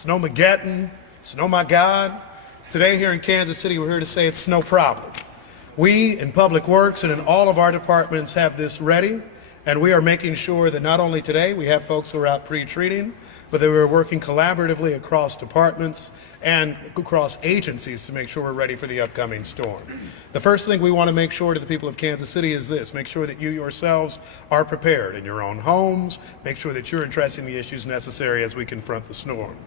Snowmageddon, Snow My God. Today here in Kansas City, we're here to say it's snow problem. We in Public Works and in all of our departments have this ready, and we are making sure that not only today we have folks who are out pre-treating, but that we're working collaboratively across departments and across agencies to make sure we're ready for the upcoming storm. The first thing we want to make sure to the people of Kansas City is this: make sure that you yourselves are prepared in your own homes, make sure that you're addressing the issues necessary as we confront the storm.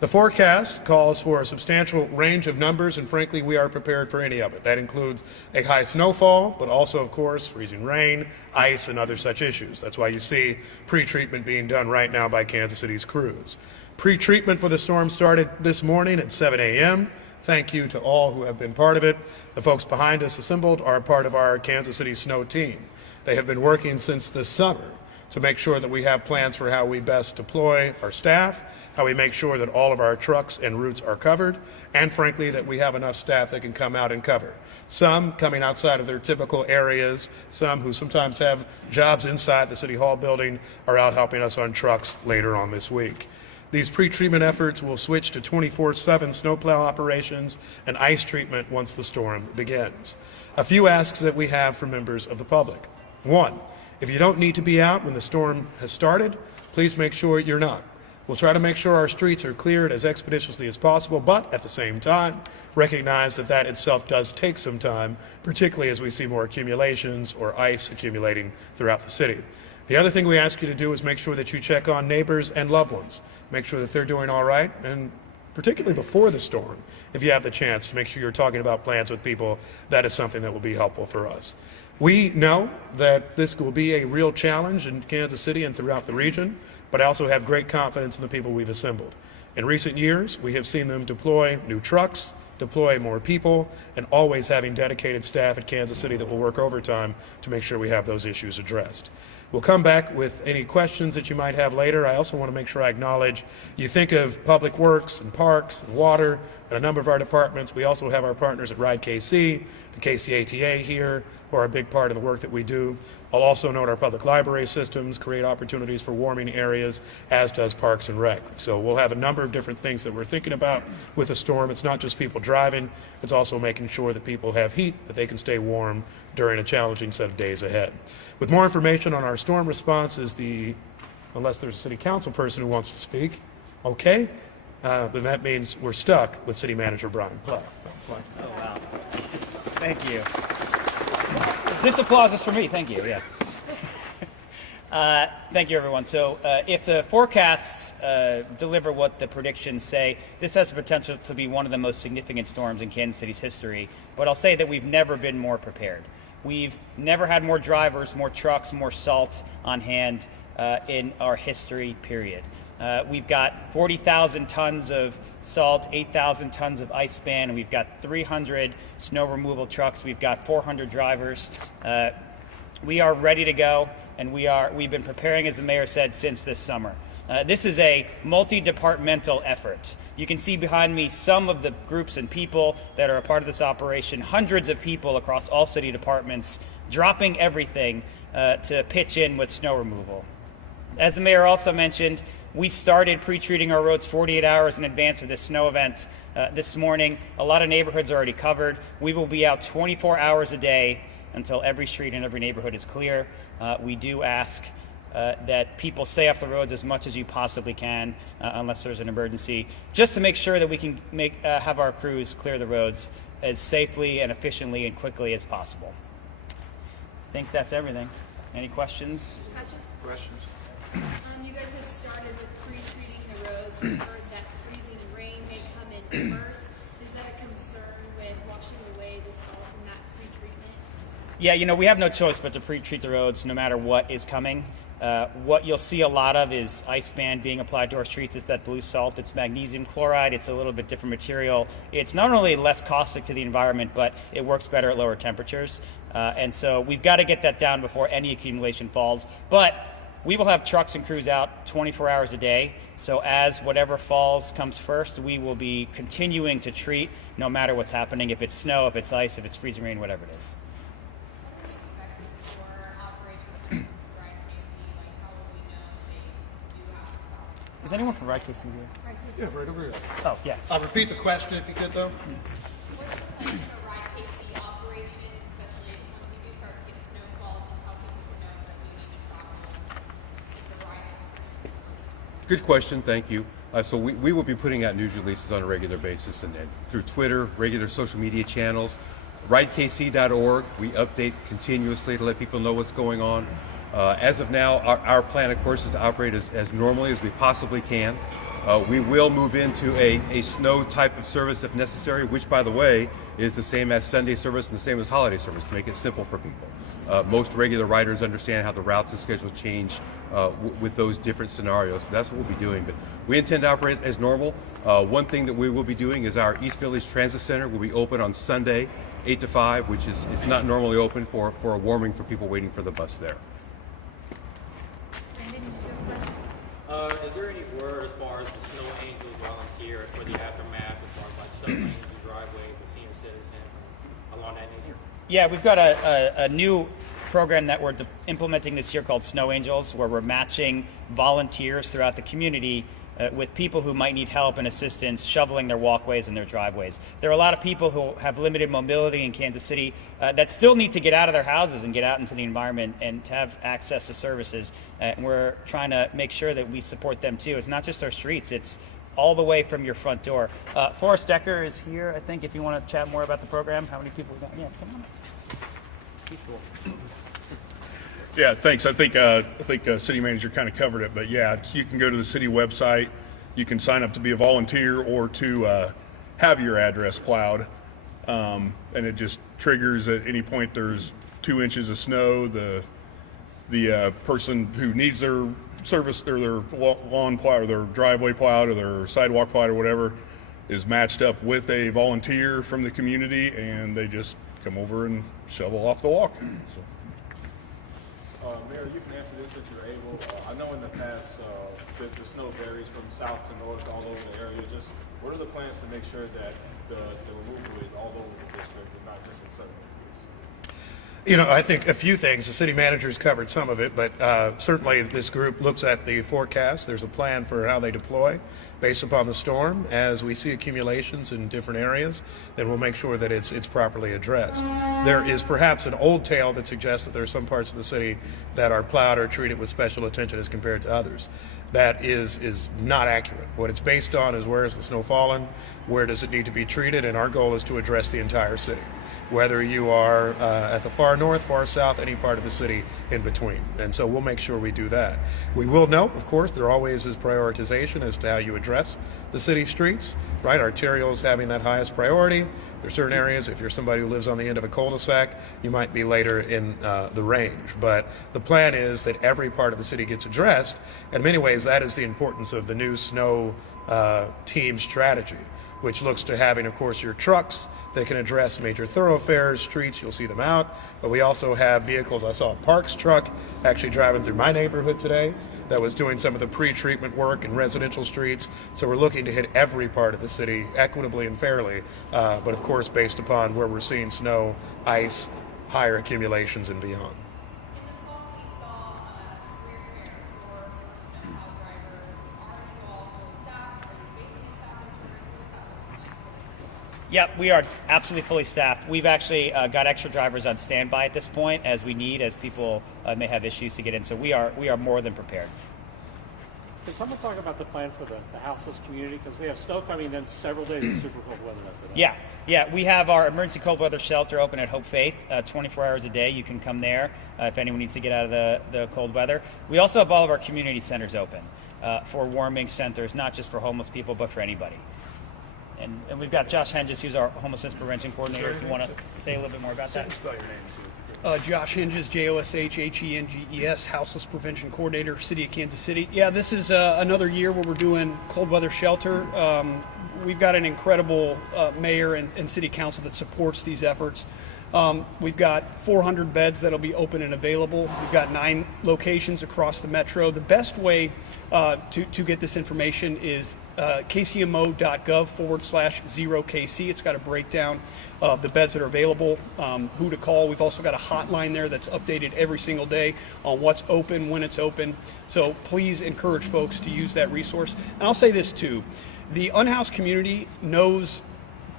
The forecast calls for a substantial range of numbers, and frankly, we are prepared for any of it. That includes a high snowfall, but also, of course, freezing rain, ice, and other such issues. That's why you see pre-treatment being done right now by Kansas City's crews. Pre-treatment for the storm started this morning at 7 a.m. Thank you to all who have been part of it. The folks behind us assembled are part of our Kansas City snow team. They have been working since this summer to make sure that we have plans for how we best deploy our staff, how we make sure that all of our trucks and routes are covered, and frankly that we have enough staff that can come out and cover. Some coming outside of their typical areas, some who sometimes have jobs inside the City Hall building are out helping us on trucks later on this week. These pre-treatment efforts will switch to 24/7 snowplow operations and ice treatment once the storm begins. A few asks that we have for members of the public. One, if you don't need to be out when the storm has started, please make sure you're not. We'll try to make sure our streets are cleared as expeditiously as possible, but at the same time, recognize that that itself does take some time, particularly as we see more accumulations or ice accumulating throughout the city. The other thing we ask you to do is make sure that you check on neighbors and loved ones. Make sure that they're doing all right, and particularly before the storm, if you have the chance to make sure you're talking about plans with people, that is something that will be helpful for us. We know that this will be a real challenge in Kansas City and throughout the region, but I also have great confidence in the people we've assembled. In recent years, we have seen them deploy new trucks, deploy more people, and always having dedicated staff at Kansas City that will work overtime to make sure we have those issues addressed. We'll come back with any questions that you might have later. I also want to make sure I acknowledge you think of Public Works and Parks and Water and a number of our departments. We also have our partners at Ride KC, the KCATA here, who are a big part of the work that we do. I'll also note our public library systems create opportunities for warming areas, as does Parks and Rec. So we'll have a number of different things that we're thinking about with the storm. It's not just people driving, it's also making sure that people have heat, that they can stay warm during a challenging set of days ahead. With more information on our storm response is unless there's a city council person who wants to speak, okay, then that means we're stuck with City Manager Brian Plow. Oh, wow. Thank you. This applause is for me. Thank you. Yeah. Thank you, everyone. So if the forecasts deliver what the predictions say, this has the potential to be one of the most significant storms in Kansas City's history. But I'll say that we've never been more prepared. We've never had more drivers, more trucks, more salt on hand in our history, period. We've got 40,000 tons of salt, 8,000 tons of ice span, and we've got 300 snow removal trucks. We've got 400 drivers. We are ready to go, and we've been preparing, as the mayor said, since this summer. This is a multi-departmental effort. You can see behind me some of the groups and people that are a part of this operation, hundreds of people across all city departments, dropping everything to pitch in with snow removal. As the mayor also mentioned, we started pre-treating our roads 48 hours in advance of this snow event this morning. A lot of neighborhoods are already covered. We will be out 24 hours a day until every street and every neighborhood is clear. We do ask that people stay off the roads as much as you possibly can, unless there's an emergency, just to make sure that we can have our crews clear the roads as safely and efficiently and quickly as possible. I think that's everything. Any questions? Questions? You guys have started with pre-treating the roads. We've heard that freezing rain may come in first. Is that a concern with washing away the salt from that pre-treatment? Yeah, we have no choice but to pre-treat the roads no matter what is coming. What you'll see a lot of is ice band being applied to our streets. It's that blue salt. It's magnesium chloride. It's a little bit different material. It's not only less caustic to the environment, but it works better at lower temperatures. And so we've got to get that down before any accumulation falls. But we will have trucks and crews out 24 hours a day. So as whatever falls comes first, we will be continuing to treat no matter what's happening, if it's snow, if it's ice, if it's freezing rain, whatever it is. Is anyone from Ride KC here? Yeah, right over here. Oh, yeah. I'll repeat the question if you could, though. What's the plan for Ride KC operation, especially once we do start to get snowfall, just helping people know that we need to travel with the ride? Good question, thank you. So we will be putting out news releases on a regular basis and through Twitter, regular social media channels, ridekc.org. We update continuously to let people know what's going on. As of now, our plan, of course, is to operate as normally as we possibly can. We will move into a snow type of service if necessary, which, by the way, is the same as Sunday service and the same as holiday service, to make it simple for people. Most regular riders understand how the routes and schedules change with those different scenarios, so that's what we'll be doing. But we intend to operate as normal. One thing that we will be doing is our East Village Transit Center will be open on Sunday, 8 to 5, which is not normally open for a warming for people waiting for the bus there. Is there any word as far as the Snow Angels volunteer for the aftermath, as far as like shoveling the driveways of senior citizens and along that nature? Yeah, we've got a new program that we're implementing this year called Snow Angels, where we're matching volunteers throughout the community with people who might need help and assistance shoveling their walkways and their driveways. There are a lot of people who have limited mobility in Kansas City that still need to get out of their houses and get out into the environment and to have access to services. And we're trying to make sure that we support them too. It's not just our streets, it's all the way from your front door. Forrest Decker is here, I think, if you want to chat more about the program. How many people we got? Yeah, come on. He's cool. Yeah, thanks. I think city manager kind of covered it, but yeah, you can go to the city website. You can sign up to be a volunteer or to have your address plowed, and it just triggers at any point there's 2 inches of snow. The person who needs their service or their lawn plow or their driveway plowed or their sidewalk plowed or whatever is matched up with a volunteer from the community, and they just come over and shovel off the walk. So. Mayor, you can answer this if you're able. I know in the past the snow varies from south to north all over the area. Just what are the plans to make sure that the removal is all over the district and not just in certain areas? You know, I think a few things. The city manager's covered some of it, but certainly this group looks at the forecast. There's a plan for how they deploy based upon the storm. As we see accumulations in different areas, then we'll make sure that it's properly addressed. There is perhaps an old tale that suggests that there are some parts of the city that are plowed or treated with special attention as compared to others. That is not accurate. What it's based on is where is the snow fallen, where does it need to be treated, and our goal is to address the entire city, whether you are at the far north, far south, any part of the city in between. And so we'll make sure we do that. We will note, of course, there always is prioritization as to how you address the city streets, right? Arterials having that highest priority. There are certain areas, if you're somebody who lives on the end of a cul-de-sac, you might be later in the range. But the plan is that every part of the city gets addressed. In many ways, that is the importance of the new snow team strategy, which looks to having, of course, your trucks that can address major thoroughfares, streets, you'll see them out. But we also have vehicles. I saw a Parks truck actually driving through my neighborhood today that was doing some of the pre-treatment work in residential streets. So we're looking to hit every part of the city equitably and fairly, but of course based upon where we're seeing snow, ice, higher accumulations and beyond. In the fall, we saw career fair for snowplow drivers. Are you all fully staffed? Are you basically staffed? What is that looking like? Yep, we are absolutely fully staffed. We've actually got extra drivers on standby at this point as we need, as people may have issues to get in. So we are more than prepared. Can someone talk about the plan for the houseless community? Because we have snow coming and then several days of super cold weather after that. Yeah, we have our emergency cold weather shelter open at Hope Faith 24 hours a day. You can come there if anyone needs to get out of the cold weather. We also have all of our community centers open for warming centers, not just for homeless people, but for anybody. And we've got Josh Henges, who's our homelessness prevention coordinator, if you want to say a little bit more about that. Spell your name too. Josh Henges, JOSHHENGES, Houseless Prevention Coordinator, City of Kansas City. Yeah, this is another year where we're doing cold weather shelter. We've got an incredible mayor and city council that supports these efforts. We've got 400 beds that'll be open and available. We've got 9 locations across the metro. The best way to get this information is kcmo.gov/0KC. It's got a breakdown of the beds that are available, who to call. We've also got a hotline there that's updated every single day on what's open, when it's open. So please encourage folks to use that resource. And I'll say this too, the unhoused community knows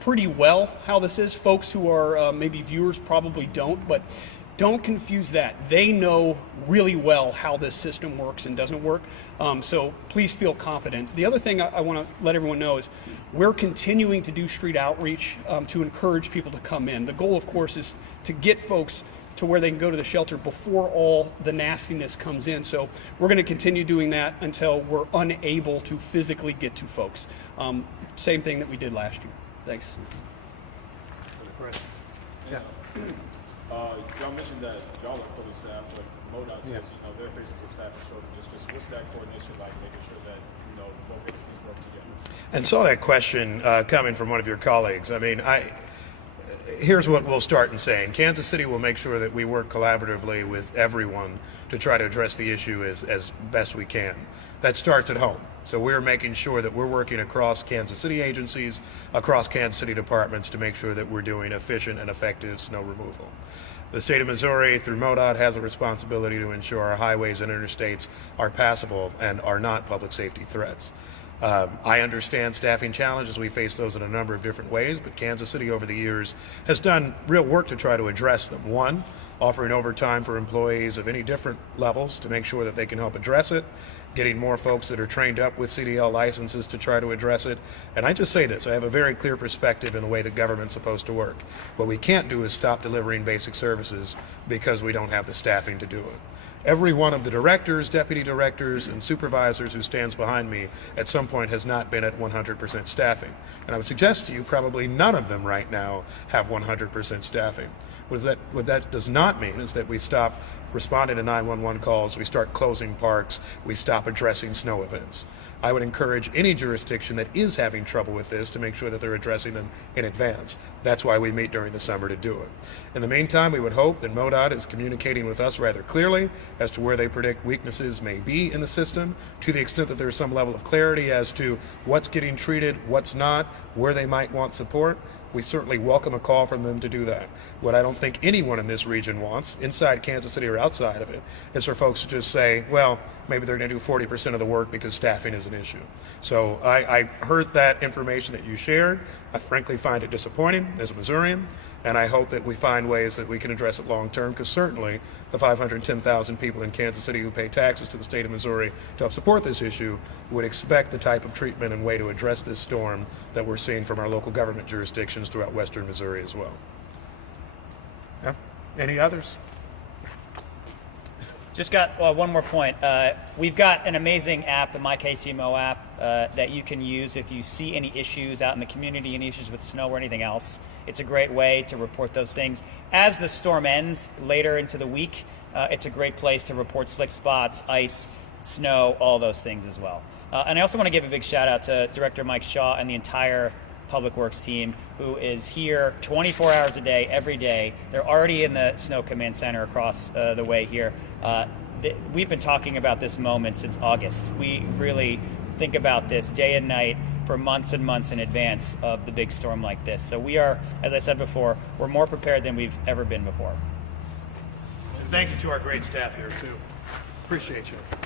pretty well how this is. Folks who are maybe viewers probably don't, but don't confuse that. They know really well how this system works and doesn't work. So please feel confident. The other thing I want to let everyone know is we're continuing to do street outreach to encourage people to come in. The goal, of course, is to get folks to where they can go to the shelter before all the nastiness comes in. So we're going to continue doing that until we're unable to physically get to folks. Same thing that we did last year. Thanks. Yeah. Y'all mentioned that y'all are fully staffed, but MoDOT says, they're facing some staffing shortages. Just what's that coordination like, making sure that, both entities work together? And saw that question coming from one of your colleagues. I mean, here's what we'll start in saying. Kansas City will make sure that we work collaboratively with everyone to try to address the issue as best we can. That starts at home. So we're making sure that we're working across Kansas City agencies, across Kansas City departments to make sure that we're doing efficient and effective snow removal. The state of Missouri, through MoDOT, has a responsibility to ensure our highways and interstates are passable and are not public safety threats. I understand staffing challenges. We face those in a number of different ways, but Kansas City over the years has done real work to try to address them. One, offering overtime for employees of any different levels to make sure that they can help address it, getting more folks that are trained up with CDL licenses to try to address it. And I just say this, I have a very clear perspective in the way that government's supposed to work. What we can't do is stop delivering basic services because we don't have the staffing to do it. Every one of the directors, deputy directors, and supervisors who stands behind me at some point has not been at 100% staffing. And I would suggest to you probably none of them right now have 100% staffing. What that does not mean is that we stop responding to 911 calls, we start closing parks, we stop addressing snow events. I would encourage any jurisdiction that is having trouble with this to make sure that they're addressing them in advance. That's why we meet during the summer to do it. In the meantime, we would hope that MoDOT is communicating with us rather clearly as to where they predict weaknesses may be in the system, to the extent that there's some level of clarity as to what's getting treated, what's not, where they might want support. We certainly welcome a call from them to do that. What I don't think anyone in this region wants, inside Kansas City or outside of it, is for folks to just say, well, maybe they're going to do 40% of the work because staffing is an issue. So I heard that information that you shared. I frankly find it disappointing as a Missourian, and I hope that we find ways that we can address it long term, because certainly the 510,000 people in Kansas City who pay taxes to the state of Missouri to help support this issue would expect the type of treatment and way to address this storm that we're seeing from our local government jurisdictions throughout western Missouri as well. Yeah? Any others? Just got one more point. We've got an amazing app, the My KCMO app, that you can use if you see any issues out in the community, any issues with snow or anything else. It's a great way to report those things. As the storm ends later into the week, it's a great place to report slick spots, ice, snow, all those things as well. And I also want to give a big shout out to Director Mike Shaw and the entire Public Works team, who is here 24 hours a day, every day. They're already in the Snow Command Center across the way here. We've been talking about this moment since August. We really think about this day and night for months and months in advance of the big storm like this. So we are, as I said before, we're more prepared than we've ever been before. And thank you to our great staff here too. Appreciate you.